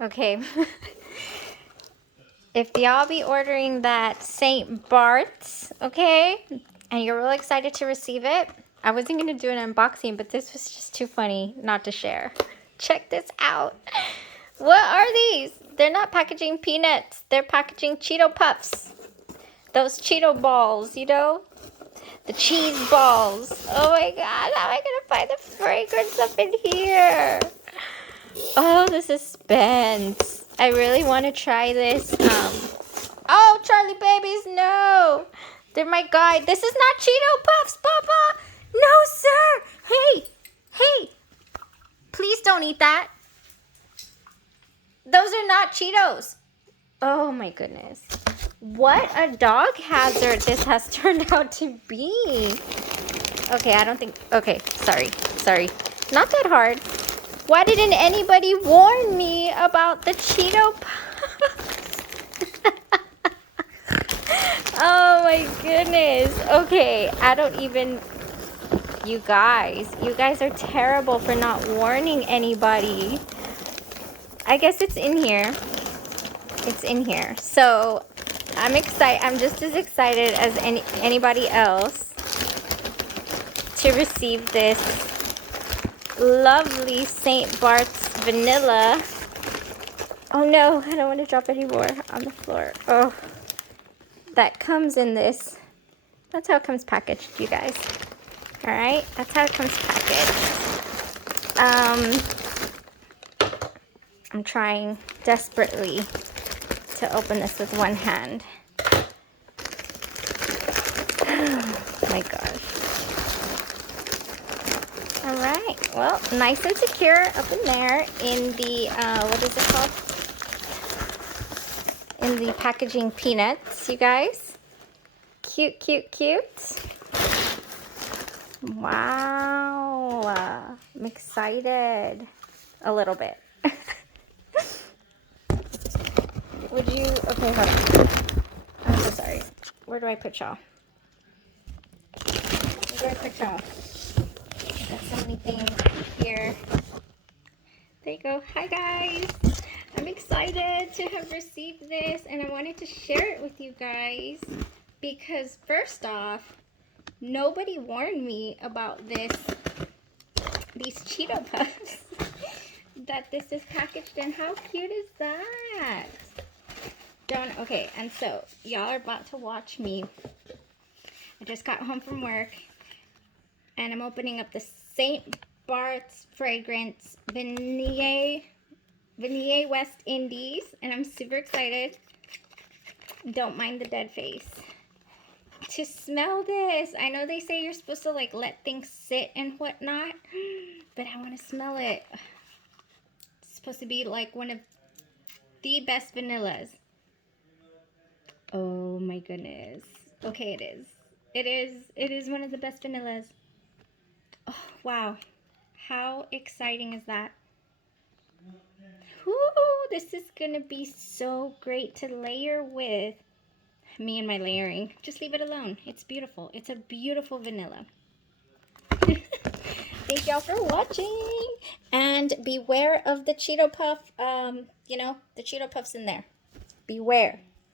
Okay. If y'all be ordering that St. Bart's, okay, and you're really excited to receive it, I wasn't going to do an unboxing, but this was just too funny not to share. Check this out. What are these? They're not packaging peanuts. They're packaging Cheeto Puffs. Those Cheeto balls, you know? The cheese balls. Oh my God, how am I going to find the fragrance up in here? Oh, the suspense. I really want to try this. Oh, Charlie babies, no. They're my guide. This is not Cheeto Puffs, Papa. No, sir. Hey, hey. Please don't eat that. Those are not Cheetos. Oh my goodness. What a dog hazard this has turned out to be. Okay, I don't think, okay, sorry. Not that hard. Why didn't anybody warn me about the Cheeto Puffs? Oh my goodness. Okay, I don't even, you guys are terrible for not warning anybody. I guess it's in here. It's in here. So I'm excited. I'm just as excited as anybody else to receive this lovely St. Bart's vanilla. Oh no, I don't want to drop any more on the floor. Oh, that comes in this. That's how it comes packaged, you guys. All right, that's how it comes packaged. I'm trying desperately to open this with one hand. Oh my gosh. All right, well, nice and secure up in there in the, what is it called? In the packaging peanuts, you guys. Cute, cute, cute. Wow, I'm excited a little bit. Would you, okay, hold on. I'm so sorry. Where do I put y'all? Where do I put y'all? Got so many things here. There you go. Hi guys. I'm excited to have received this and I wanted to share it with you guys because first off, nobody warned me about these Cheeto Puffs that this is packaged in. How cute is that? Okay, and so y'all are about to watch me. I just got home from work and I'm opening up the St. Bart's fragrance Vanille West Indies and I'm super excited. Don't mind the dead face. To smell this. I know they say you're supposed to like let things sit and whatnot, but I want to smell it. It's supposed to be like one of the best vanillas. Oh my goodness. Okay, it is. It is one of the best vanillas. Oh, wow. How exciting is that? Whoo, this is going to be so great to layer with. Me and my layering. Just leave it alone. It's beautiful. It's a beautiful vanilla. Thank y'all for watching. And beware of the Cheeto Puff. You know, the Cheeto Puff's in there. Beware.